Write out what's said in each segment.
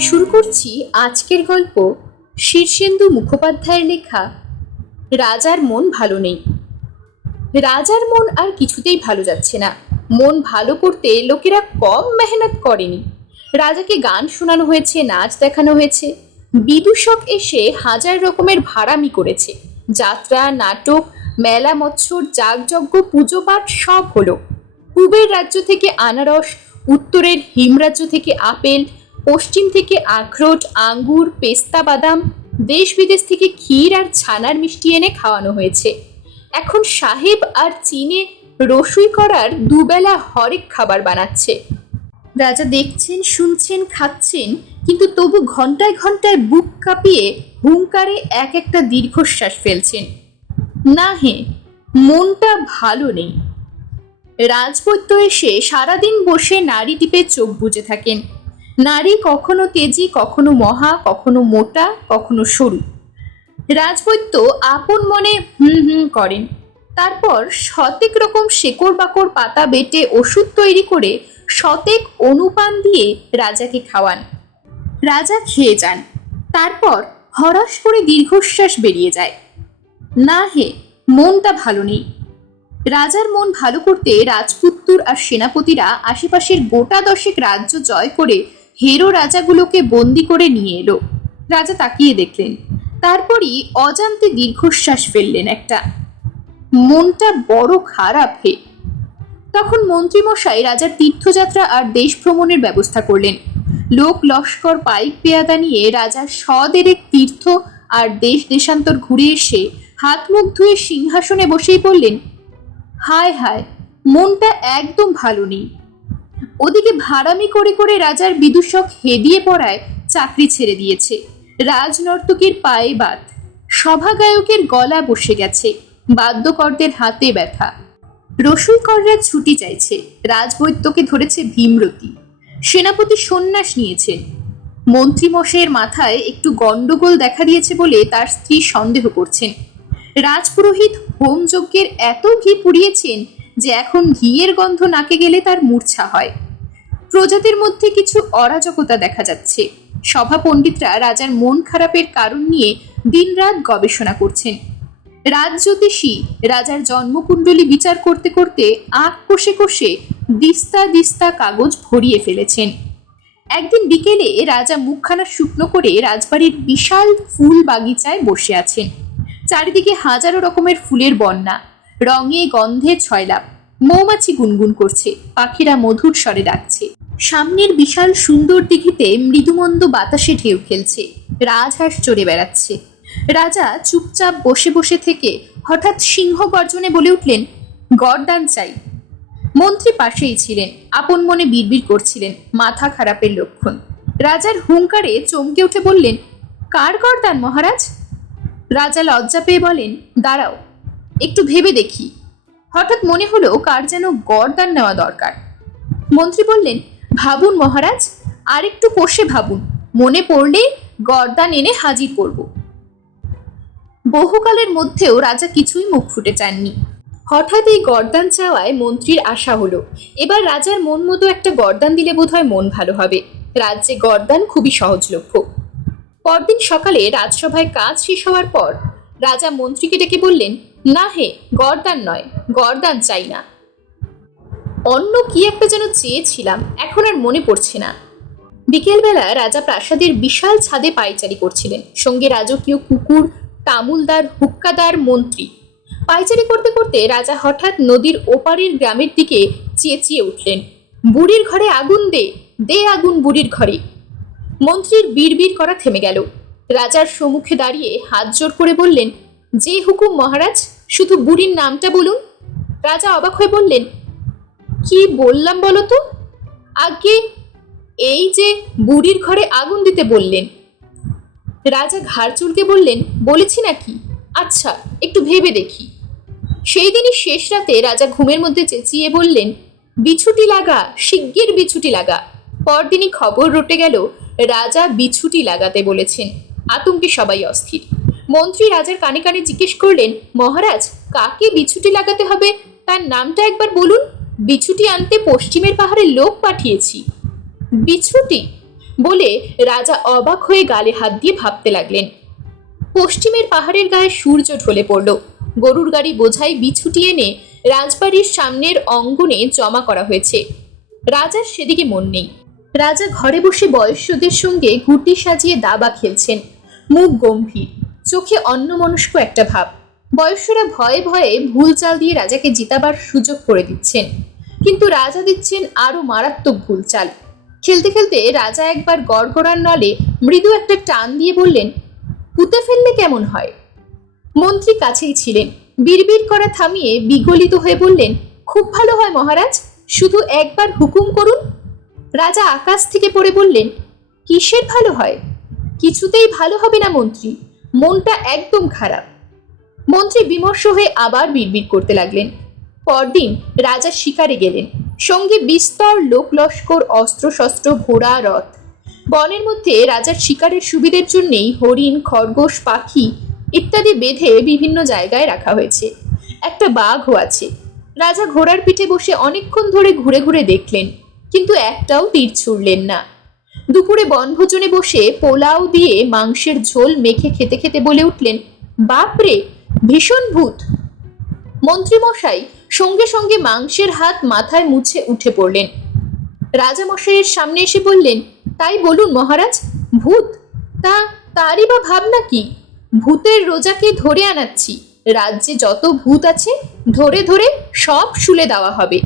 শুরু করছি আজকের গল্প শীর্ষেন্দু মুখোপাধ্যায়ের লেখা রাজার মন ভালো নেই। রাজার মন আর কিছুতেই ভালো যাচ্ছে না। মন ভালো করতে লোকেরা কম মেহনত করেনি। রাজাকে গান শোনানো হয়েছে, নাচ দেখানো হয়েছে, বিদূষক এসে হাজার রকমের ভাড়ামি করেছে, যাত্রা, নাটক, মেলা, মৎসর, যাগযজ্ঞ, পুজো পাঠ সব হলো। পূবের রাজ্য থেকে আনারস, উত্তরের হিমরাজ্য থেকে আপেল, পশ্চিম থেকে আখরোট, আঙ্গুর, পেস্তা বাদাম, দেশ বিদেশ থেকে ক্ষীর আর ছানার মিষ্টি এনে খাওয়ানো হয়েছে। এখন সাহেব আর চীনে রসুই করার দুবেলা হরেক খাবার বানাচ্ছে। রাজা দেখছেন, শুনছেন, খাচ্ছেন, কিন্তু তবু ঘন্টায় ঘন্টায় বুক কাঁপিয়ে হুঙ্কারে এক একটা দীর্ঘশ্বাস ফেলছেন। না হে, মনটা ভালো নেই। রাজবৈদ্য এসে সারাদিন বসে নাড়ি টিপে চোখ বুজে থাকেন। নারী কখনো তেজি, কখনো মহা, কখনো মোটা, কখনো সরু। রাজবৈদ্য আপন মনে করেন। তারপর শতেক রকম শেকড় বাকড় পাতা বেটে ওষুধ তৈরি করে শতেক অনুপান দিয়ে রাজাকে খাওয়ান। রাজা খেয়ে যান। তারপর হরাস করে দীর্ঘশ্বাস বেরিয়ে যায়। না হে, মনটা ভালো নেই। রাজার মন ভালো করতে রাজপুত্তুর আর সেনাপতিরা আশেপাশের গোটা দশেক রাজ্য জয় করে হেরো রাজাগুলোকে বন্দি করে নিয়ে এলো। রাজা তাকিয়ে দেখলেন, তারপরই অজান্তে দীর্ঘশ্বাস ফেললেন একটা। মনটা বড় খারাপ হে। তখন মন্ত্রীমশাই রাজার তীর্থযাত্রা আর দেশ ভ্রমণের ব্যবস্থা করলেন। লোক লস্কর পাইক পেয়াদা নিয়ে রাজা সদেরেক তীর্থ আর দেশ দেশান্তর ঘুরে এসে হাত মুখ ধুয়ে সিংহাসনে বসেই বললেন, হায় হায়, মনটা একদম ভালো নেই। ওদিকে ভাড়ামি করে করে রাজার বিদূষক হেদিয়ে পড়ায় চাকরি ছেড়ে দিয়েছে। রাজনর্তকীর পায়ে বাত, সভা গায়কের গলা বসে গেছে, বাদ্যকরদের হাতে ব্যথা। রসুইকররা ছুটি চাইছে, রাজবৈদ্যকে ধরেছে ভীমরতি। সেনাপতি সন্ন্যাস নিয়েছেন। মন্ত্রীমশাইয়ের মাথায় একটু গন্ডগোল দেখা দিয়েছে বলে তার স্ত্রী সন্দেহ করছেন। রাজপুরোহিত হোমযজ্ঞের এত ঘি পুড়িয়েছেন যে এখন ঘিয়ের গন্ধ নাকে গেলে তার মূর্ছা হয়। প্রজাদের মধ্যে কিছু অরাজকতা দেখা যাচ্ছে। সভা পণ্ডিতরা রাজার মন খারাপের কারণ নিয়ে দিনরাত গবেষণা করছেন। রাজজ্যোতিষী রাজার জন্মকুণ্ডলী বিচার করতে করতে আঁক কষে কষে দিস্তা দিস্তা কাগজ ভরিয়ে ফেলেছেন। একদিন বিকেলে রাজা মুখখানা শুকনো করে রাজবাড়ির বিশাল ফুল বাগিচায় বসে আছেন। চারিদিকে হাজারো রকমের ফুলের বন্যা, রঙে গন্ধে ছয়লাভ। মৌমাছি গুনগুন করছে, পাখিরা মধুর স্বরে ডাকছে। সামনের বিশাল সুন্দর দিঘিতে মৃদুমন্দ বাতাসে ঢেউ খেলছে, রাজহাঁস চড়ে বেড়াচ্ছে। রাজা চুপচাপ বসে বসে থেকে হঠাৎ সিংহ গর্জনে বলে উঠলেন, গরদান চাই। মন্ত্রী পাশেই ছিলেন, আপন মনে বিড়বিড় করছিলেন, মাথা খারাপের লক্ষণ। রাজার হুঙ্কারে চমকে উঠে বললেন, কার গরদান মহারাজ? রাজা লজ্জা পেয়ে বলেন, দাঁড়াও, একটু ভেবে দেখি। হঠাৎ মনে হলো কার যেন গরদান নেওয়া দরকার। মন্ত্রী বললেন, ভাবুন মহারাজ, আর একটু কষে ভাবুন, মনে পড়লে গরদান এনে হাজির করব। বহুকালের মধ্যেও রাজা কিছুই মুখ ফুটে চাননি। হঠাৎ এই গরদান চাওয়ায় মন্ত্রীর আশা হলো, এবার রাজার মন মতো একটা গরদান দিলে বোধহয় মন ভালো হবে। রাজ্যে গরদান খুবই সহজলভ্য। পরদিন সকালে রাজসভায় কাজ শেষ হওয়ার পর রাজা মন্ত্রীকে ডেকে বললেন, না হে, গরদান নয়, গরদান চাই না। অন্য কি একটা যেন চেয়েছিলাম, এখন আর মনে পড়ছে না। বিকেলবেলা রাজা প্রাসাদের বিশাল ছাদে পায়চারি করছিলেন। সঙ্গে রাজকীয় কুকুর, তামুলদার, হুক্কাদার, মন্ত্রী। পায়চারি করতে করতে রাজা হঠাৎ নদীর ওপারের গ্রামের দিকে চেঁচিয়ে উঠলেন, বুড়ির ঘরে আগুন দে, দে আগুন বুড়ির ঘরে। মন্ত্রীর বিড়বিড় করা থেমে গেল। রাজার সম্মুখে দাঁড়িয়ে হাত জোড় করে বললেন, যে হুকুম মহারাজ, শুধু বুড়ির নামটা বলুন। রাজা অবাক হয়ে বললেন, কি বললাম বলো তো? আগে এই যে বুড়ির ঘরে আগুন দিতে বললেন। রাজা ঘাড় চুলকে বললেন, বলেছি নাকি? আচ্ছা, একটু ভেবে দেখি। সেই দিনই শেষ রাতে রাজা ঘুমের মধ্যে চেঁচিয়ে বললেন, বিছুটি লাগা, শিগগির বিছুটি লাগা। পরদিনই খবর রটে গেল রাজা বিছুটি লাগাতে বলেছেন। আতঙ্কে সবাই অস্থির। মন্ত্রী রাজার কানে কানে জিজ্ঞেস করলেন, মহারাজ, কাকে বিছুটি লাগাতে হবে তার নামটা একবার বলুন। বিছুটি আনতে পশ্চিমের পাহাড়ে লোক পাঠিয়েছি। বিছুটি? বলে রাজা অবাক হয়ে গালে হাত দিয়ে ভাবতে লাগলেন। পশ্চিমের পাহাড়ের গায়ে সূর্য ঢলে পড়ল। গরুর গাড়ি বোঝাই বিছুটি এনে রাজবাড়ির সামনের অঙ্গনে জমা করা হয়েছে। রাজার সেদিকে মন নেই। রাজা ঘরে বসে বয়স্কদের সঙ্গে ঘুটি সাজিয়ে দাবা খেলছেন। মুখ গম্ভীর, চোখে অন্যমনস্ক একটা ভাব। বয়স্করা ভয়ে ভয়ে ভুল চাল দিয়ে রাজাকে জিতাবার সুযোগ করে দিচ্ছেন, কিন্তু রাজা দিচ্ছেন আরো মারাত্মক ভুল চাল। খেলতে খেলতে রাজা একবার গড়গড়ার নলে মৃদু একটা টান দিয়ে বললেন, পুঁতে ফেললে কেমন হয়? মন্ত্রী কাছেই ছিলেন। বিড়বিড় করা থামিয়ে বিগলিত হয়ে বললেন, খুব ভালো হয় মহারাজ, শুধু একবার হুকুম করুন। রাজা আকাশ থেকে পড়ে বললেন, কিসের ভালো হয়? কিছুতেই ভালো হবে না মন্ত্রী, মনটা একদম খারাপ। মন্ত্রী বিমর্ষ হয়ে আবার বিড়বিড় করতে লাগলেন। পরদিন রাজা শিকারে গেলেন। সঙ্গে বিস্তর লোক লস্কর, অস্ত্রশস্ত্র, ঘোড়া, রথ। বনের মধ্যে রাজার শিকারের সুবিধের জন্যেই হরিণ, খরগোশ, পাখি ইত্যাদি বেঁধে বিভিন্ন জায়গায় রাখা হয়েছে। একটা বাঘও আছে। রাজা ঘোড়ার পিঠে বসে অনেকক্ষণ ধরে ঘুরে ঘুরে দেখলেন, কিন্তু একটাও তীর ছুড়লেন না। দুপুরে বনভোজনে বসে পোলাও দিয়ে মাংসের ঝোল মেখে খেতে খেতে বলে উঠলেন, বাপরে, ভীষণ ভূত। মন্ত্রীমশাই সঙ্গে সঙ্গে মাংসের হাত মাথায় মুছে উঠে পড়লেন। রাজামশাইয়ের সামনে এসে বললেন, তাই বলুন মহারাজ, ভূত? তারই বা ভাবনা কি? ভূতের রোজাকে ধরে আনাচ্ছি। রাজ্যে যত ভূত আছে ধরে ধরে সব শুলে দেওয়া হবে।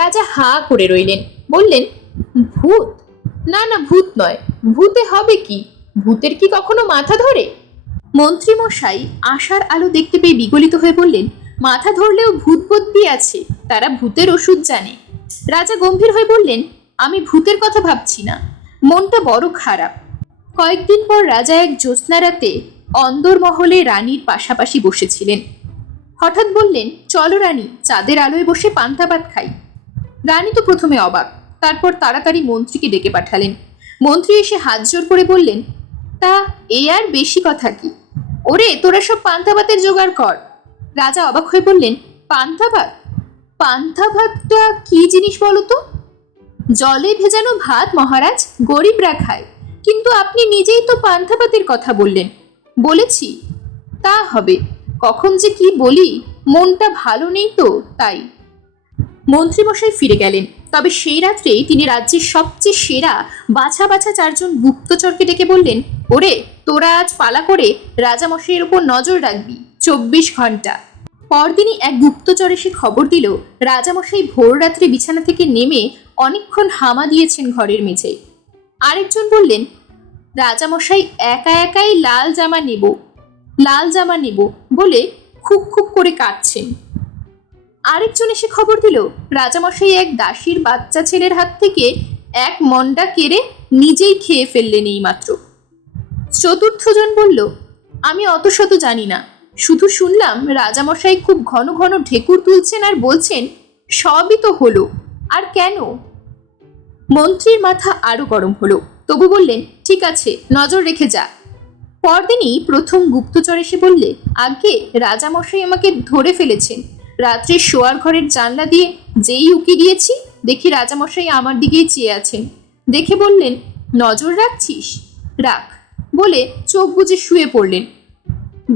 রাজা হা করে রইলেন। বললেন, ভূত? না না, ভূত নয়। ভূতে হবে কি? ভূতের কি কখনো মাথা ধরে? মন্ত্রীমশাই আশার আলো দেখতে পেয়ে বিগলিত হয়ে বললেন, মাথা ধরলেও ভূত বুদ্ধি আছে, তারা ভূতের ওষুধ জানে। রাজা গম্ভীর হয়ে বললেন, আমি ভূতের কথা ভাবছি না, মনটা বড় খারাপ। কয়েকদিন পর রাজা এক জ্যোৎস্না রাতে অন্দরমহলে রানীর পাশাপাশি বসেছিলেন। হঠাৎ বললেন, চলো রানী, চাঁদের আলোয় বসে পান্তা ভাত খাই। রানী তো প্রথমে অবাক, তারপর তাড়াতাড়ি মন্ত্রীকে ডেকে পাঠালেন। মন্ত্রী এসে হাত জোর করে বললেন, তা এ আর বেশি কথা কি? ওরে, তোরা সব পান্তা ভাতের জোগাড় কর। রাজা অবাক হয়ে বললেন, পান্তা ভাত? পান্তা ভাতটা কি জিনিস বলো তো? জলে ভেজানো ভাত মহারাজ, গরিবরা খায়। কিন্তু আপনি নিজেই তো পান্তা ভাতের কথা বললেন। বলেছি, তা হবে। কখন যে কি বলি, মনটা ভালো নেই তো, তাই। মন্ত্রীমশাই ফিরে গেলেন। তবে সেই রাত্রেই তিনি রাজ্যের সবচেয়ে সেরা বাছা বাছা 4 জন গুপ্তচরকে ডেকে বললেন, ওরে, তোরা আজ পালা করে রাজামশাইয়ের উপর নজর রাখবি 24 ঘন্টা। পরদিনই এক গুপ্তচর এসে খবর দিল, রাজামশাই ভোর রাত্রে বিছানা থেকে নেমে অনেকক্ষণ হামা দিয়েছেন ঘরের মেঝেয়। আরেকজন বললেন, রাজামশাই একা একাই লাল জামা নেব বলে খুব খুব করে কাঁদছেন। আরেকজন এসে খবর দিল, রাজামশাই এক দাসীর বাচ্চা ছেলের হাত থেকে এক মন্ডা কেড়ে নিজেই খেয়ে ফেললেন এই মাত্র। চতুর্থ জন বলল, আমি অত শত জানি না, শুধু শুনলাম রাজামশাই খুব ঘন ঘন ঢেকুর তুলছেন আর বলছেন, সবই তো হলো, আর কেন? মন্ত্রীর মাথা আরো গরম হলো, তবু বললেন, ঠিক আছে, নজর রেখে যা। পরদিনই প্রথম গুপ্তচর এসে বললে, আগে রাজামশাই আমাকে ধরে ফেলেছেন। রাত্রে শোয়ার ঘরের জানলা দিয়ে যেই উকি দিয়েছি, দেখি রাজামশাই আমার দিকেই চেয়ে আছেন। দেখে বললেন, নজর রাখছিস? রাখ বলে চোখ বুজে শুয়ে পড়লেন।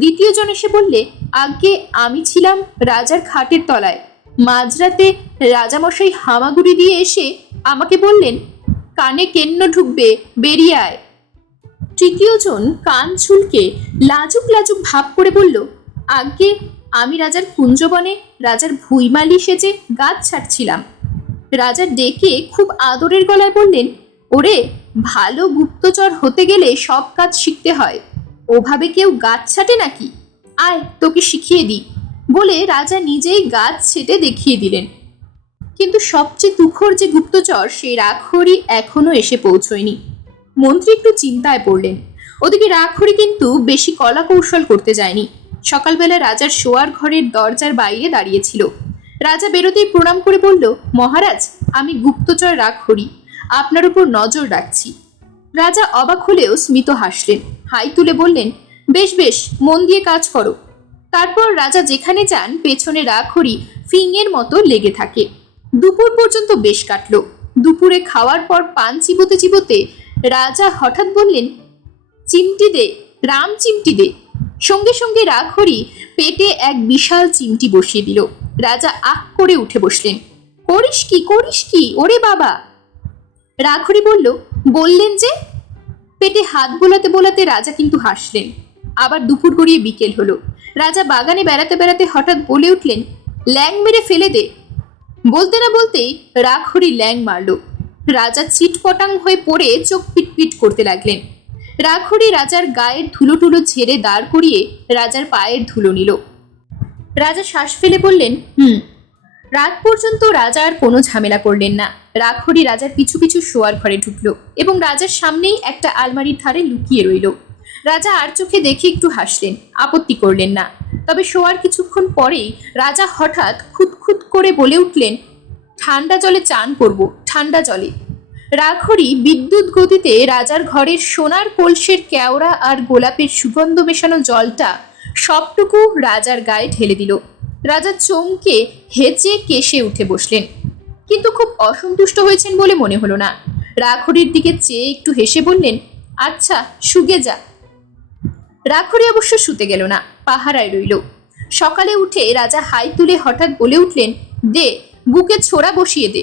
দ্বিতীয় জন এসে বললে, আগে আমি ছিলাম রাজার খাটের তলায়। মাঝরাতে রাজামশাই হামাগুড়ি দিয়ে এসে আমাকে বললেন, কানে কেন্ন ঢুকবে, বেরিয়ে আয়। তৃতীয় জন কান ছুলকে লাজুক লাজুক ভাব করে বলল, আগে আমি রাজার কুঞ্জবনে রাজার ভুইমালি সেজে গাছ ছাড়ছিলাম। রাজা ডেকে খুব আদরের গলায় বললেন, ওরে, ভালো গুপ্তচর হতে গেলে সব কাজ শিখতে হয়, ওভাবে কেউ গাছ ছাটে নাকি? আয়, তোকে শিখিয়ে দিই। বলে রাজা নিজেই গাছ ছেটে দেখিয়ে দিলেন। কিন্তু সবচেয়ে তুখোর যে গুপ্তচর, সেই রাখহরি এখনো এসে পৌঁছয়নি। মন্ত্রী একটু চিন্তায় পড়লেন। ওদিকে রাখহরি কিন্তু বেশি কলা কৌশল করতে যায়নি। সকালবেলা রাজার শোয়ার ঘরের দরজার বাইরে দাঁড়িয়েছিল। রাজা বেরোতেই প্রণাম করে বলল, মহারাজ, আমি গুপ্তচর রাখহরি, আপনার উপর নজর রাখছি। রাজা অবাক হলেও স্মিত হাসলেন, হাই তুলে বললেন, বেশ বেশ, মন দিয়ে কাজ করো। তারপর রাজা যেখানে যান পেছনে রাখহরি ফিঙের মতো লেগে থাকে। দুপুর পর্যন্ত বেশ কাটলো। দুপুরে খাওয়ার পর পান চিবোতে চিবোতে রাজা হঠাৎ বললেন, চিমটি দে, রাম চিমটি দে। সঙ্গে সঙ্গে রাঘরি পেটে এক বিশাল চিমটি বসিয়ে দিল। রাজা আক করে উঠে বসলেন। করিস কি ওরে বাবা! রাঘরি বলল, বললেন যে। পেটে হাত বোলাতে বোলাতে রাজা কিন্তু হাসলেন। আবার দুপুর গড়িয়ে বিকেল হলো। রাজা বাগানে বেড়াতে বেড়াতে হঠাৎ বলে উঠলেন, ল্যাং মেরে ফেলে দে। বলতে না বলতেই রাঘরি ল্যাং মারল। রাজা চিটপটাং হয়ে পড়ে চোখ পিটপিট করতে লাগলেন। রাঘরি রাজার গায়ের ধুলো টুলো ঝেড়ে দাঁড় করিয়ে রাজার পায়ের ধুলো নিল। রাজা শ্বাস ফেলে বললেন, রাত পর্যন্ত রাজা আর কোনো ঝামেলা করলেন না। রাঘরি রাজার পিছু পিছু শোয়ার ঘরে ঢুকলো এবং রাজার সামনেই একটা আলমারির ধারে লুকিয়ে রইল। রাজা আর চোখে দেখে একটু হাসলেন, আপত্তি করলেন না। তবে শোয়ার কিছুক্ষণ পরেই রাজা হঠাৎ খুঁতখুত করে বলে উঠলেন, ঠান্ডা জলে চান করব, ঠান্ডা জলে। রাঘরি বিদ্যুৎ গতিতে রাজার ঘরের সোনার কলসের কেওড়া আর গোলাপের সুগন্ধ মেশানো জলটা সবটুকু রাজার গায়ে ঢেলে দিল। রাজা চমকে হেঁচে কেশে উঠে বসলেন, কিন্তু খুব অসন্তুষ্ট হয়েছেন বলে মনে হলো না। রাঘরির দিকে চেয়ে একটু হেসে বললেন, আচ্ছা শুগে যা। রাঘরি অবশ্য শুতে গেল না, পাহারায় রইল। সকালে উঠে রাজা হাই তুলে হঠাৎ বলে উঠলেন, দে, বুকে ছোড়া বসিয়ে দে।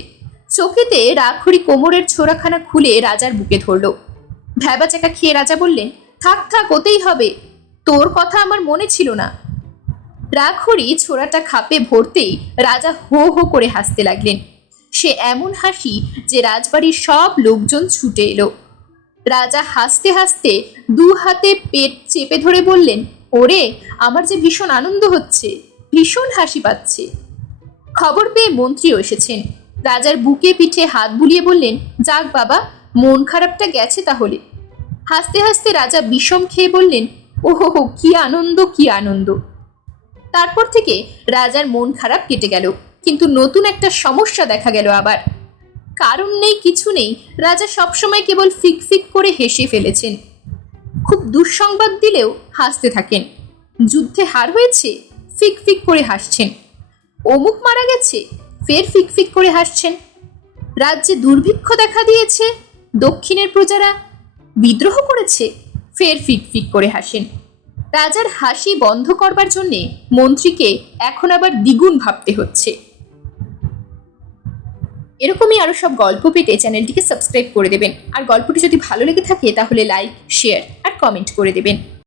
চোখেতে রাঘরি কোমরের ছোড়াখানা খুলে রাজার বুকে ধরল। ভ্যাবাচাকা খেয়ে রাজা বললেন, থাক থাক, ওতেই হবে, তোর কথা আমার মনে ছিল না। রাঘরি ছোড়াটা খাপে ভরতেই রাজা হো হো করে হাসতে লাগলেন। সে এমন হাসি যে রাজবাড়ির সব লোকজন ছুটে এলো। রাজা হাসতে হাসতে দু হাতে পেট চেপে ধরে বললেন, ওরে, আমার যে ভীষণ আনন্দ হচ্ছে, ভীষণ হাসি পাচ্ছে। খবর পেয়ে মন্ত্রীও এসেছেন। রাজার বুকে পিঠে হাত বুলিয়ে বললেন, যাক বাবা, মন খারাপটা গেছে তাহলে। হাসতে হাসতে রাজা বিষম খেয়ে বললেন, ওহো হো, কি আনন্দ, কি আনন্দ। তারপর থেকে রাজার মন খারাপ কেটে গেল, কিন্তু নতুন একটা সমস্যা দেখা গেল আবার। কারণ নেই, কিছু নেই, রাজা সবসময় কেবল ফিক ফিক করে হেসে ফেলেছেন। খুব দুঃসংবাদ দিলেও হাসতে থাকেন। যুদ্ধে হার হয়েছে, ফিক ফিক করে হাসছেন। অমুক মারা গেছে, ফের ফিক ফিক করে হাসছেন। রাজ্যে দুর্ভিক্ষ দেখা দিয়েছে, দক্ষিণের প্রজারা বিদ্রোহ করেছে, ফের ফিক ফিক করে হাসেন। রাজার হাসি বন্ধ করবার জন্যে মন্ত্রীকে এখন আবার দ্বিগুণ ভাবতে হচ্ছে। এরকমই আরো সব গল্প পেতে চ্যানেলটিকে সাবস্ক্রাইব করে দেবেন। আর গল্পটি যদি ভালো লেগে থাকে তাহলে লাইক, শেয়ার আর কমেন্ট করে দেবেন।